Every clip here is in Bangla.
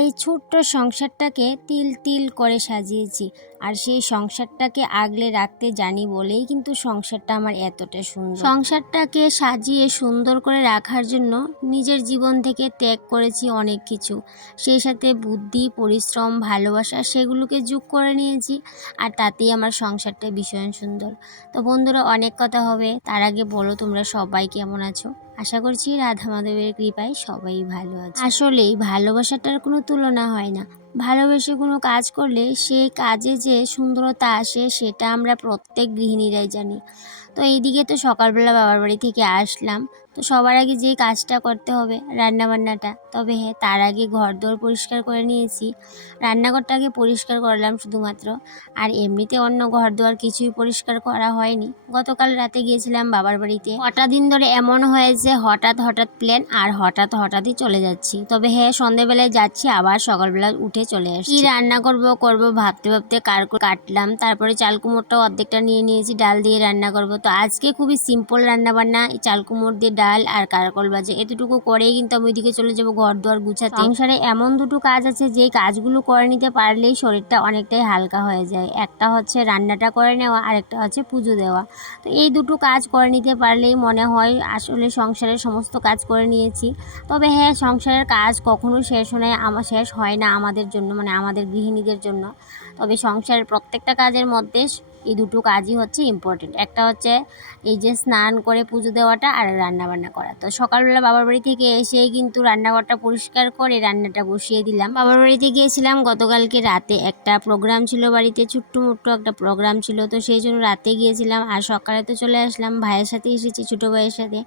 এই ছোট্ট সংসারটাকে তিল তিল করে সাজিয়েছি। আর সেই সংসারটাকে আগলে রাখতে জানি বলেই কিন্তু সংসারটা আমার এতটা সুন্দর। সংসারটাকে সাজিয়ে সুন্দর করে রাখার জন্য নিজের জীবন থেকে ত্যাগ করেছি অনেক কিছু, সেই সাথে বুদ্ধি, পরিশ্রম, ভালোবাসা সেগুলোকে যোগ করে নিয়েছি। আর তাতেই আমার সংসারটা ভীষণ সুন্দর। তো বন্ধুরা, অনেক কথা হবে, তার আগে বলো তোমরা সবাই কেমন আছো? আশা করছি রাধা মাধবের কৃপায় সবাই ভালো আছে। আসলেই ভালোবাসাটার কোনো তুলনা হয় না। ভালোবেসে কোনো কাজ করলে সেই কাজে যে সুন্দরতা আসে সেটা আমরা প্রত্যেক গৃহিণীরাই জানি। তো এইদিকে তো সকালবেলা বাবার বাড়ি থেকে আসলাম। তো সবার আগে যে কাজটা করতে হবে রান্নাবান্নাটা, তবে হ্যাঁ, তার আগে ঘরদোর পরিষ্কার করে নিয়েছি। রান্নাঘরটাকে পরিষ্কার করলাম শুধুমাত্র, আর এমনিতে অন্য ঘরদোর কিছুই পরিষ্কার করা হয়নি। গতকাল রাতে গিয়েছিলাম বাবার বাড়িতে। কটা দিন ধরে এমন হয়েছে হঠাৎ প্ল্যান, আর হঠাৎই চলে যাচ্ছি। তবে হ্যাঁ, সন্ধ্যেবেলায় যাচ্ছি, আবার সকালবেলা উঠে চলে আসছি। কি রান্না করব ভাবতে ভাবতে কাটলাম। তারপরে চাল কুমড়োটাও অর্ধেকটা নিয়ে নিয়েছি, ডাল দিয়ে রান্না করব। তো আজকে খুবই সিম্পল রান্না বান্না, চাল কুমড়ো দিয়ে ডাল আর কারকল ভাজা, এতটুকু করেই কিন্তু আমি ওইদিকে চলে যাব ঘর দুয়ার গুছাতে। সংসারে এমন দুটো কাজ আছে যে কাজগুলো করে নিতে পারলেই শরীরটা অনেকটাই হালকা হয়ে যায়। একটা হচ্ছে রান্নাটা করে নেওয়া, আর একটা হচ্ছে পুজো দেওয়া। তো এই দুটো কাজ করে নিতে পারলেই মনে হয় আসলে সংসারের সমস্ত কাজ করে নিয়েছি। তবে হ্যাঁ, সংসারের কাজ কখনো শেষ হয় না আমাদের জন্য, মানে আমাদের গৃহিণীদের জন্য। তবে সংসারের প্রত্যেকটা কাজের মধ্যে এই দুটো কাজই হচ্ছে ইম্পর্টেন্ট। একটা হচ্ছে এই যে স্নান করে পুজো দেওয়াটা, আর রান্নাবান্না করা। তো সকালবেলা বাবার বাড়ি থেকে এসেই কিন্তু রান্নাঘরটা পরিষ্কার করে রান্নাটা বসিয়ে দিলাম। বাবার বাড়িতে গিয়েছিলাম গতকালকে রাতে, একটা প্রোগ্রাম ছিল বাড়িতে, ছোট্ট একটা প্রোগ্রাম ছিল। তো সেই জন্য রাতে গিয়েছিলাম, আর সকালে তো চলে আসলাম। ভাইয়ের সাথে এসেছি, ছোটো ভাইয়ের সাথে।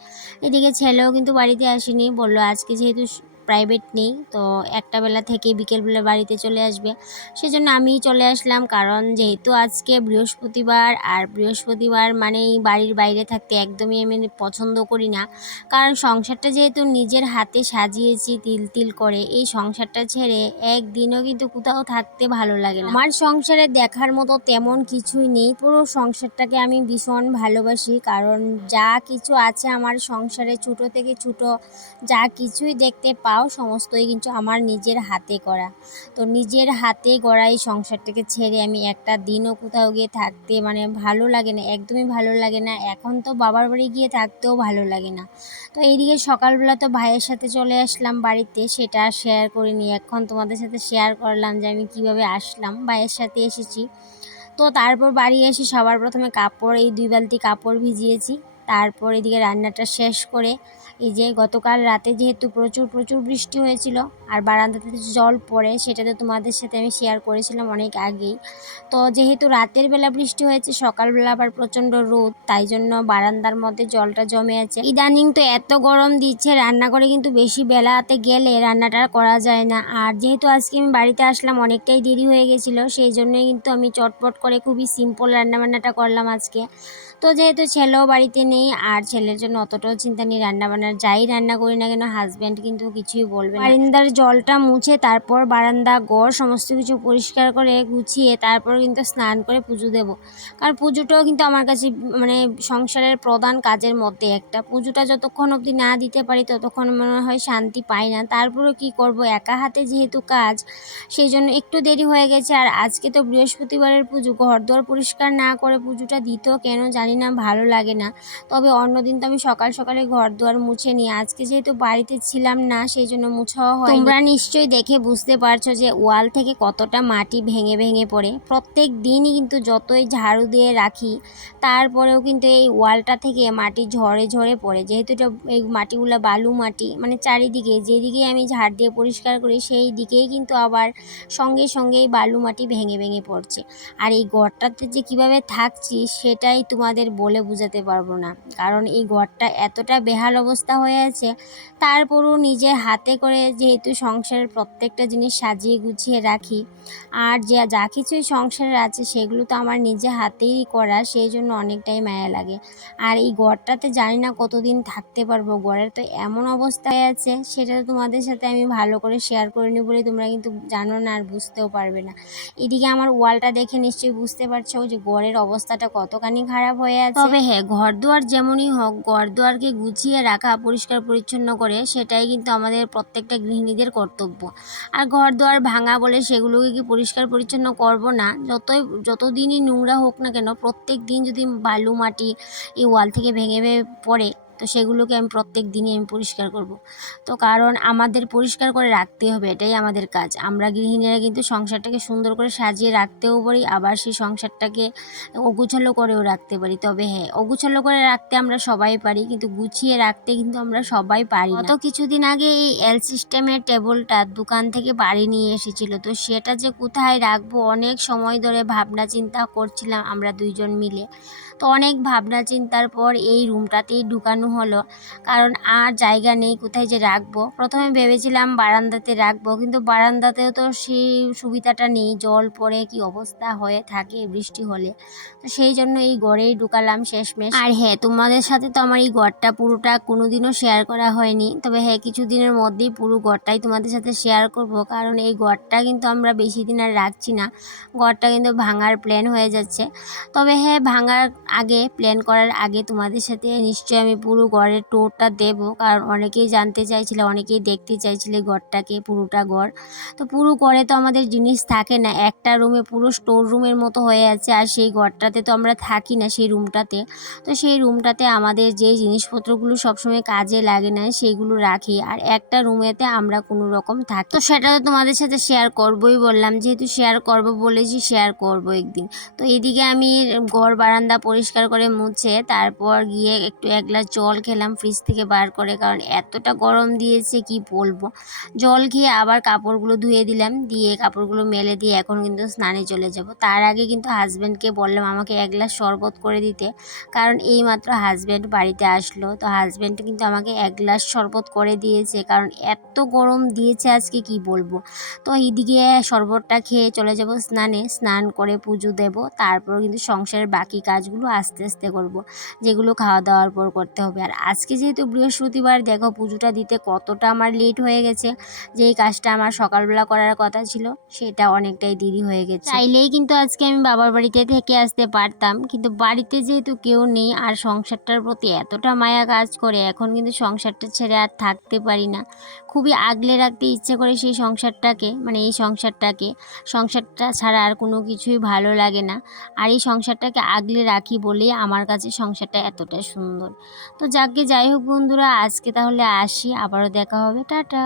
এদিকে ছেলেও কিন্তু বাড়িতে আসেনি, বললো আজকে যেহেতু প্রাইভেট নেই, তো একটা বেলা থেকে বিকেলবেলা বাড়িতে চলে আসবে। সেজন্য আমিই চলে আসলাম, কারণ যেহেতু আজকে বৃহস্পতিবার, আর বৃহস্পতিবার মানেই বাড়ির বাইরে থাকতে একদমই আমি পছন্দ করি না। কারণ সংসারটা যেহেতু নিজের হাতে সাজিয়েছি তিল তিল করে, এই সংসারটা ছেড়ে একদিনও কিন্তু কোথাও থাকতে ভালো লাগে না। আমার সংসারে দেখার মতো তেমন কিছুই নেই। পুরো সংসারটাকে আমি ভীষণ ভালোবাসি, কারণ যা কিছু আছে আমার সংসারে, ছোট থেকে ছোট যা কিছুই দেখতে পাও সমস্তই কিন্তু আমার নিজের হাতে করা। তো নিজের হাতে গড়া এই সংসারটাকে ছেড়ে আমি একটা দিনও কোথাও গিয়ে থাকতে মানে ভালো লাগে না, একদমই ভালো লাগে না। এখন তো বাবার বাড়ি গিয়ে থাকতেও ভালো লাগে না। তো এইদিকে সকালবেলা তো ভাইয়ের সাথে চলে আসলাম বাড়িতে, সেটা শেয়ার করিনি। এখন তোমাদের সাথে শেয়ার করলাম যে আমি কিভাবে আসলাম, ভাইয়ের সাথে এসেছি। তো তারপর বাড়ি এসে সবার প্রথমে কাপড়, এই 2 বালতি কাপড় ভিজিয়েছি। তারপর এদিকে রান্নাটা শেষ করে, এই যে গতকাল রাতে যেহেতু প্রচুর বৃষ্টি হয়েছিল, আর বারান্দাতে জল পড়ে, সেটা তো তোমাদের সাথে আমি শেয়ার করেছিলাম অনেক আগেই। তো যেহেতু রাতের বেলা বৃষ্টি হয়েছে, সকালবেলা আবার প্রচণ্ড রোদ, তাই জন্য বারান্দার মধ্যে জলটা জমে আছে। ইদানিং তো এত গরম দিচ্ছে, রান্নাঘরে কিন্তু বেশি বেলাতে গেলে রান্নাটা করা যায় না। আর যেহেতু আজকে আমি বাড়িতে আসলাম অনেকটাই দেরি হয়ে গেছিলো, সেই জন্যই কিন্তু আমি চটপট করে খুবই সিম্পল রান্নাবান্নাটা করলাম আজকে। তো যেহেতু ছেলেও বাড়িতে নেই, আর ছেলের জন্য অতটাও চিন্তা নেই, রান্নাবান্নার যাই রান্না করি না কেন হাজব্যান্ড কিন্তু কিছুই বলবে না। বারান্দার জলটা মুছে তারপর বারান্দা ঘর সমস্ত কিছু পরিষ্কার করে গুছিয়ে তারপর কিন্তু স্নান করে পুজো দেব। কারণ পুজোটাও কিন্তু আমার কাছে মানে সংসারের প্রধান কাজের মধ্যে একটা। পুজোটা যতক্ষণ অবধি না দিতে পারি ততক্ষণ মনে হয় শান্তি পাই না। তারপরেও কি করব, একা হাতে যেহেতু কাজ, সেই জন্য একটু দেরি হয়ে গেছে। আর আজকে তো বৃহস্পতিবারের পুজো, ঘরদোর পরিষ্কার না করে পুজোটা দিতেও কেন জানি না ভালো লাগে না। তবে অন্যদিন তো আমি সকালে ঘর দুয়ার মুছে নিই, আজকে যেহেতু বাড়িতে ছিলাম না সেই জন্য মুছাও হয়। তোমরা নিশ্চয়ই দেখে বুঝতে পারছো যে ওয়াল থেকে কতটা মাটি ভেঙে পড়ে। প্রত্যেক দিনই কিন্তু যতই ঝাড়ু দিয়ে রাখি তারপরেও কিন্তু এই ওয়ালটা থেকে মাটি ঝরে পড়ে। যেহেতু এটা এই মাটিগুলো বালু মাটি, মানে চারিদিকে যেদিকে আমি ঝাড় দিয়ে পরিষ্কার করি সেই দিকেই কিন্তু আবার সঙ্গেই বালু মাটি ভেঙে পড়ছে। আর এই ঘরটাতে যে কিভাবে থাকছি সেটাই তোমাদের বলে বোঝাতে পারবো না, কারণ এই ঘরটা এতটা বেহাল অবস্থা হয়ে আছে। তারপরও নিজের হাতে করে যেহেতু সংসারের প্রত্যেকটা জিনিস সাজিয়ে গুছিয়ে রাখি, আর যা কিছুই সংসারের আছে সেগুলো তো আমার নিজে হাতেই করা, সেই জন্য অনেকটাই মায়া লাগে। আর এই ঘরটাতে জানি না কতদিন থাকতে পারবো, ঘরের তো এমন অবস্থা হয়ে আছে, সেটা তো তোমাদের সাথে আমি ভালো করে শেয়ার করিনি বলে তোমরা কিন্তু জানো না আর বুঝতেও পারবে না। এদিকে আমার ওয়ালটা দেখে নিশ্চয়ই বুঝতে পারছো যে ঘরের অবস্থাটা কতখানি খারাপ হয়ে আছে। তবে হ্যাঁ, ঘর দুয়ার যেমনই হোক, ঘর দুয়ারকে গুছিয়ে রাখা পরিষ্কার পরিচ্ছন্ন করে, সেটাই কিন্তু আমাদের প্রত্যেকটা গৃহিণীদের কর্তব্য। আর ঘর দুয়ার ভাঙা বলে সেগুলোকে কি পরিষ্কার পরিচ্ছন্ন করব না? যতদিনই নোংরা হোক না কেন, প্রত্যেক দিন যদি বালু মাটি এই ওয়াল থেকে ভেঙে ভেঙে পড়ে, তো সেগুলোকে আমি প্রত্যেক দিনই আমি পরিষ্কার করব। তো কারণ আমাদের পরিষ্কার করে রাখতে হবে, এটাই আমাদের কাজ। আমরা গৃহিণীরা কিন্তু সংসারটাকে সুন্দর করে সাজিয়ে রাখতেও পারি, আবার সেই সংসারটাকে অগোছালো করেও রাখতে পারি। তবে হ্যাঁ, অগোছালো করে রাখতে আমরা সবাই পারি, কিন্তু গুছিয়ে রাখতে কিন্তু আমরা সবাই পারি না। গত কিছুদিন আগে এই এল সিস্টেমের টেবিলটা দোকান থেকে বাড়ি নিয়ে এসেছিল, তো সেটা যে কোথায় রাখবো অনেক সময় ধরে ভাবনা চিন্তা করছিলাম আমরা দুইজন মিলে। তো অনেক ভাবনা চিন্তার পর এই রুমটাতেই ঢুকানো হলো, কারণ আর জায়গা নেই কোথায় যে রাখবো। প্রথমে ভেবেছিলাম বারান্দাতে রাখবো, কিন্তু বারান্দাতেও তো সেই সুবিধাটা নেই, জল পড়ে কি অবস্থা হয়ে থাকে বৃষ্টি হলে। তো সেই জন্য এই ঘরেই ঢুকালাম শেষমেশ। আর হ্যাঁ, তোমাদের সাথে তো আমার এই ঘরটা পুরোটা কোনোদিনও শেয়ার করা হয়নি, তবে হ্যাঁ, কিছুদিনের মধ্যেই পুরো ঘরটাই তোমাদের সাথে শেয়ার করব, কারণ এই ঘরটা কিন্তু আমরা বেশি দিন আর রাখছি না। ঘরটা কিন্তু ভাঙার প্ল্যান হয়ে যাচ্ছে। তবে হ্যাঁ, ভাঙার আগে, প্ল্যান করার আগে তোমাদের সাথে নিশ্চয়ই আমি পুরো ঘরের ট্যুরটা দেব, কারণ অনেকেই জানতে চাইছিলে, অনেকেই দেখতে চাইছিলে ঘরটাকে, পুরোটা ঘর। তো পুরো ঘরে তো আমাদের জিনিস থাকে না, একটা রুমে পুরো স্টোর রুমের মতো হয়ে আছে, আর সেই ঘরটাতে তো আমরা থাকি না, সেই রুমটাতে। তো সেই রুমটাতে আমাদের যে জিনিসপত্রগুলো সবসময় কাজে লাগে না সেইগুলো রাখি, আর একটা রুমেতে আমরা কোনো রকম থাকি। তো সেটা তো তোমাদের সাথে শেয়ার করবই, বললাম যেহেতু শেয়ার করব বলেছি, শেয়ার করব একদিন। তো এইদিকে আমি ঘর বারান্দা পরিষ্কার করে মুছে তারপর গিয়ে একটু এক গ্লাস জল খেলাম ফ্রিজ থেকে বার করে, কারণ এতটা গরম দিয়েছে কি বলবো। জল খেয়ে আবার কাপড়গুলো ধুয়ে দিলাম, দিয়ে কাপড়গুলো মেলে দিয়ে এখন কিন্তু স্নানে চলে যাব। তার আগে কিন্তু হাজব্যান্ডকে বললাম আমাকে এক গ্লাস শরবত করে দিতে, কারণ এইমাত্র হাজব্যান্ড বাড়িতে আসলো। তো হাজব্যান্ড কিন্তু আমাকে এক গ্লাস শরবত করে দিয়েছে, কারণ এত গরম দিয়েছে আজকে কি বলবো। তো এইদিকে শরবতটা খেয়ে চলে যাব স্নানে, স্নান করে পুজো দেব, তারপর কিন্তু সংসারের বাকি কাজগুলো আস্তে আস্তে করব, যেগুলো খাওয়া দাওয়ার পর করতে হবে। আর আজকে যেহেতু বৃহস্পতিবার, দেখো পুজোটা দিতে কতটা আমার লেট হয়ে গেছে। যেই কাজটা আমার সকালবেলা করার কথা ছিল সেটা অনেকটাই দেরি হয়ে গেছে। চাইলেই কিন্তু আজকে আমি বাবার বাড়িতে থেকে আসতে পারতাম, কিন্তু বাড়িতে যেহেতু কেউ নেই আর সংসারটার প্রতি এতটা মায়া কাজ করে, এখন কিন্তু সংসারটা ছেড়ে আর থাকতে পারি না। খুবই আগলে রাখতে ইচ্ছে করে সেই সংসারটাকে, মানে এই সংসারটাকে। সংসারটা ছাড়া আর কোনো কিছুই ভালো লাগে না, আর এই সংসারটাকে আগলে রাখি বলেই আমার কাছে সংসারটা এতটা সুন্দর। তো যাকে যাই হোক বন্ধুরা, আজকে তাহলে আসি, আবারও দেখা হবে, টাটা।